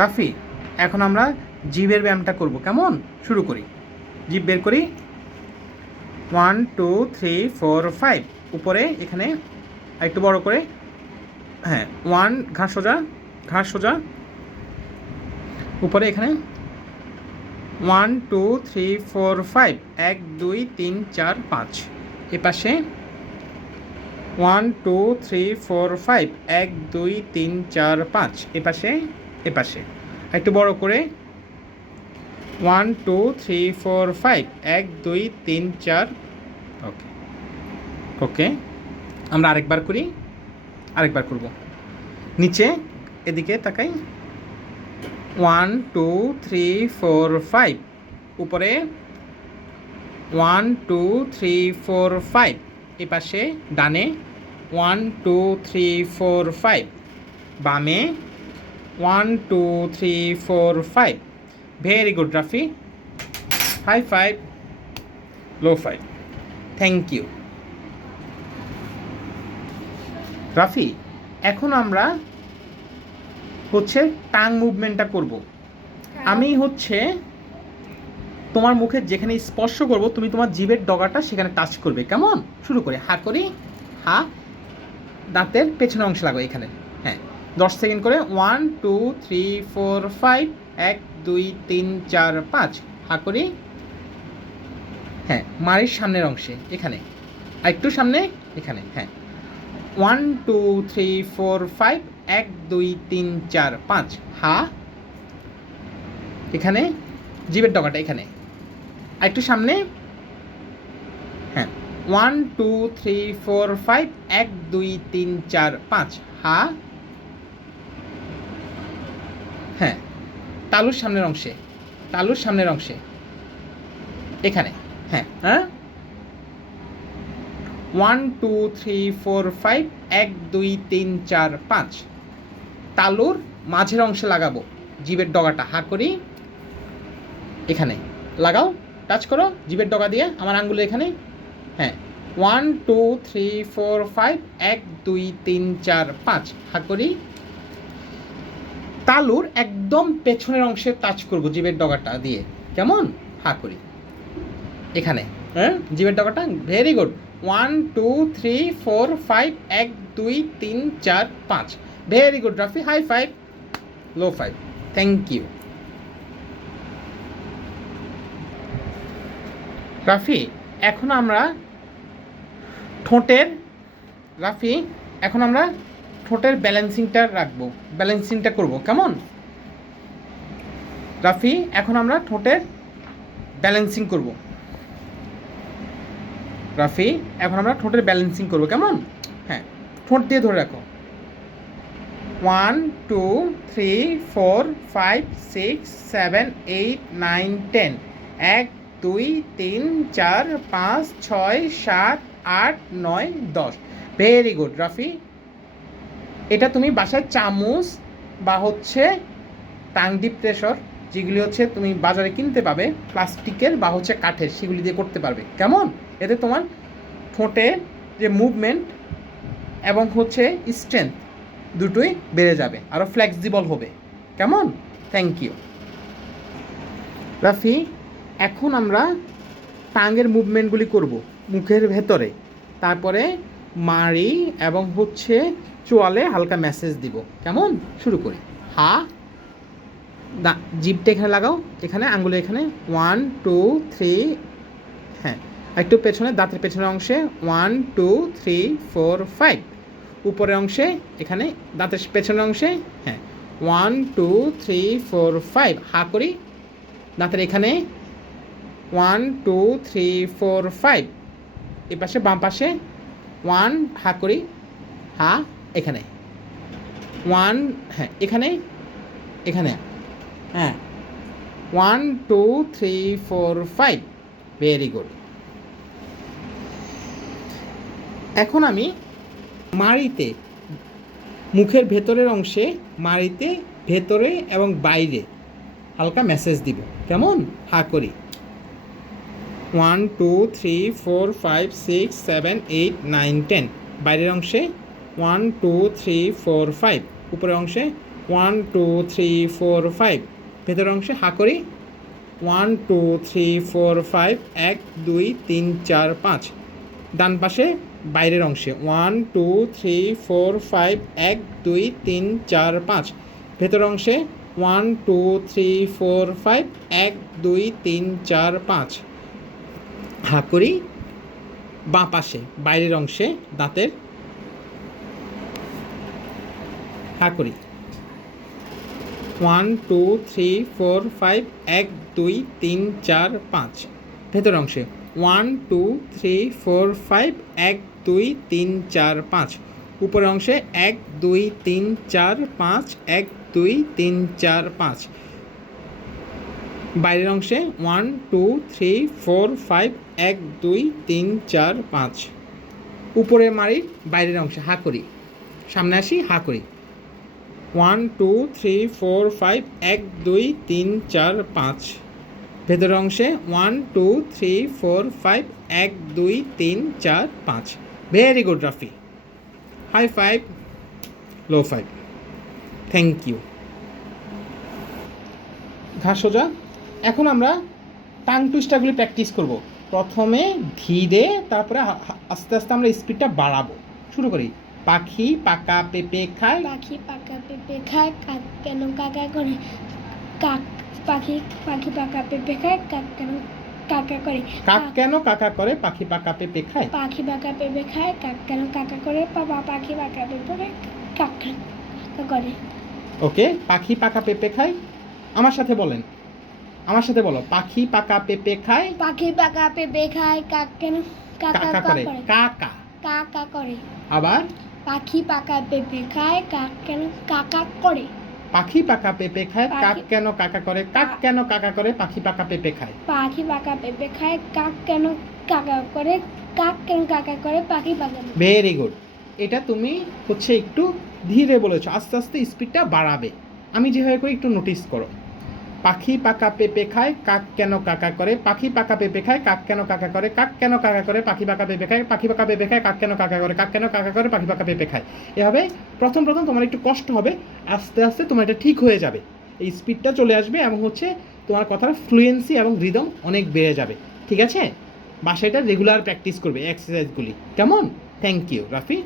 রাফি, এখন আমরা জিভের ব্যায়ামটা করব, কেমন? শুরু করি। জিভ বের করি। 1 2 3 4 5। উপরে এখানে একটু বড় করে, হ্যাঁ 1, ঘাড় সোজা, ঘাড় সোজা। উপরে এখানে 1 2 3 4 5, 1 2 3 4 5। এ পাশে 1 2 3 4 5, 1 2 3 4 5। এ পাশে, এ পাশে একটু বড় করে 1 2 3 4 5, 1 2 3 4। ওকে, ওকে, আমরা আরেকবার করি, আরেকবার করব। নিচে এদিকে তাকাই। 1 2 3 4 5। উপরে 1 2 3 4 5। এ পাশে ডানে 1 2 3 4 5। বামে 1 2 3 4 5। Very good Rafi. High 5, low 5। Thank you Rafi. এখন আমরা হচ্ছে টাং মুভমেন্টটা করব। আমি হচ্ছে তোমার মুখে যেখানে স্পর্শ করব, তুমি তোমার জিভের ডগাটা সেখানে টাচ করবে, কেমন? শুরু করে হা করি, হা, দাঁতের পেছনের অংশ লাগবে এখানে। হ্যাঁ, 10 সেকেন্ড করে। 1 2 3 4 5, 1 2 3 4 5। হা করি, হ্যাঁ মাড়ির সামনের অংশে এখানে, আর একটু সামনে এখানে। হ্যাঁ 1 2 3 4 5, 1 2 3 4 5। হা, এখানে জিভের ডগাটা এখানে, আর একটু সামনে। হ্যাঁ 1 2 3 4 5, 1 2 3 4 5। হা, হ্যাঁ তালুর সামনের অংশে, তালুর সামনের অংশে এখানে। হ্যাঁ হ্যাঁ 1 2 3 4 5, 1 2 3 4 5। তালুর মাঝের অংশে লাগাবো জিভের ডগাটা। হা করি, এখানে লাগাও, টাচ করো জিভের ডগা দিয়ে আমার আঙ্গুলে এখানে। হ্যাঁ 1 2 3 4 5, 1 2 3 4 5। হা করি, তালুর একদম পেছনের অংশে টাচ করব জিভের ডগাটা দিয়ে, কেমন? হা করি এখানে, হ্যাঁ জিভের ডগাটা। Very good. 1 2 3 4 5, 1 2 3 4 5। Very good Rafi. High 5, low 5। Thank you Rafi. এখন আমরা ঠোঁটের, রাফি এখন আমরা ঠোঁটের ব্যালেন্সিংটা রাখবো, ব্যালেন্সিংটা করব, কেমন? রাফি এখন আমরা ঠোঁটের ব্যালেন্সিং করব। রাফি এখন আমরা ঠোঁটের ব্যালেন্সিং করব, কেমন? হ্যাঁ ঠোঁট দিয়ে ধরে রাখো। 1 2 3 4 5 6 7 8 9 10। 1 2 3 4 5 6 7 8 9 10। Very good Rafi. এটা তুমি বাসায় চামচ বা হচ্ছে টাং ডিপ প্রেশর, যেগুলি হচ্ছে তুমি বাজারে কিনতে পাবে প্লাস্টিকের বা হচ্ছে কাঠের, সেগুলি দিয়ে করতে পারবে, কেমন? এতে তোমার ঠোঁটে যে মুভমেন্ট এবং হচ্ছে স্ট্রেংথ দুটোই বেড়ে যাবে, আরও ফ্লেক্সিবল হবে, কেমন? Thank you Rafi. এখন আমরা টাঙের মুভমেন্টগুলি করব মুখের ভেতরে, তারপরে মাড়ি এবং হচ্ছে চোয়ালে হালকা ম্যাসেজ দিব, কেমন? শুরু করি। হা, জিভটা এখানে লাগাও, এখানে আঙ্গুলে এখানে। 1 2 3। হ্যাঁ একটু পেছনে, দাঁতের পেছনের অংশে 1 2 3 4 5। উপরের অংশে এখানে, দাঁতের পেছনের অংশে। হ্যাঁ 1 2 3 4 5। হা করি, দাঁতের এখানে 1 2 3 4 5। এ পাশে বাম পাশে 1। হা করি, হা এখানে 1। হ্যাঁ এখানে, এখানে। হ্যাঁ 1 2 3 4 5। Very good. এখন আমি মাড়িতে, মুখের ভেতরের অংশে মাড়িতে ভেতরে এবং বাইরে হালকা ম্যাসেজ দিব, কেমন? হা করি। 1 2 3 4 5 6 7 8 9 10। বাইরের অংশে 1 2 3 4 5। উপরের অংশে 1 2 3 4 5 ভেতর অংশে হা করি 1 2 3 4 5 1 2 3 4 5 ডান পাশে বাইরের অংশে 1 2 3 4 5 1 2 3 4 5 ভেতর অংশে 1 2 3 4 5 1 2 3 4 5 হা করি বাঁ পাশে বাইরের অংশে দাঁতের হা করি 1 2 3 4 5 1 2 3 4 5 ভেতর অংশে 1 2 3 4 5 1 2 3 4 5 উপরের অংশে 1 2 3 4 5 1 2 3 4 5 বাইরের অংশে 1 2 3 4 5 1 2 3 4 5 উপরে মারি বাইরের অংশে হা করি সামনে আসি হা করি 1 2 3 4 5 1 2 3 4 5 ভেতরের অংশে 1 2 3 4 5 1 2 3 4 5 very good Rafi high five low five thank you ঘাস সোজা এখন আমরা টাং টুইস্টারগুলি প্র্যাকটিস করব প্রথমে ধীরে তারপরে আস্তে আস্তে আমরা স্পিডটা বাড়াবো শুরু করি পাখি পাকা পেঁপে খায় পাখি পাকা পেঁপে খায় কাক কেন কাকা করে কাক পাখি পাখি পাকা পেঁপে খায় কাক কেন কাকা করে কাক কেন কাকা করে পাখি পাকা পেঁপে খায় পাখি পাকা পেঁপে খায় কাক কেন কাকা করে বাবা পাখি পাকা পেঁপে খায় কাক কাকা করে ওকে পাখি পাকা পেঁপে খায় আমার সাথে বলেন আমার সাথে বলো পাখি পাকা পেঁপে খায় পাখি পাকা পেঁপে খায় কাক কেন কাকা কাকা করে করে কাকা কাকা করে আবার পাখি পাকা পেঁপে খায় কাক কেন কাকা করে পাখি পাকা পেঁপে খায় কাক কেন কাকা করে কাক কেন কাকা করে পাখি পাকা পেঁপে খায় পাখি পাকা পেঁপে খায় কাক কেন কাকা করে কাক কেন কাকা করে পাখি পাকা ভেরি গুড এটা তুমি হচ্ছে একটু ধীরে বলেছো আস্তে আস্তে স্পিডটা বাড়াবে আমি যেভাবে করি একটু নোটিস করো পাখি পাকা পেঁপে খায় কাক কেন কাকা করে পাখি পাকা পেঁপে খায় কাক কেন কাকা করে কাক কেন কাকা করে পাখি পাকা পেঁপে খায় পাখি পাকা পেঁপে খায় কাক কেন কাকা করে কাক কেন কাকা করে পাখি পাকা পেঁপে খায় এভাবে প্রথম প্রথম তোমার একটু কষ্ট হবে আস্তে আস্তে তোমার এটা ঠিক হয়ে যাবে এই স্পিডটা চলে আসবে এবং হচ্ছে তোমার কথার ফ্লুয়েন্সি এবং রিদম অনেক বেড়ে যাবে ঠিক আছে বাসায় এটা রেগুলার প্র্যাকটিস করবে এক্সারসাইজগুলি কেমন থ্যাংক ইউ রাফি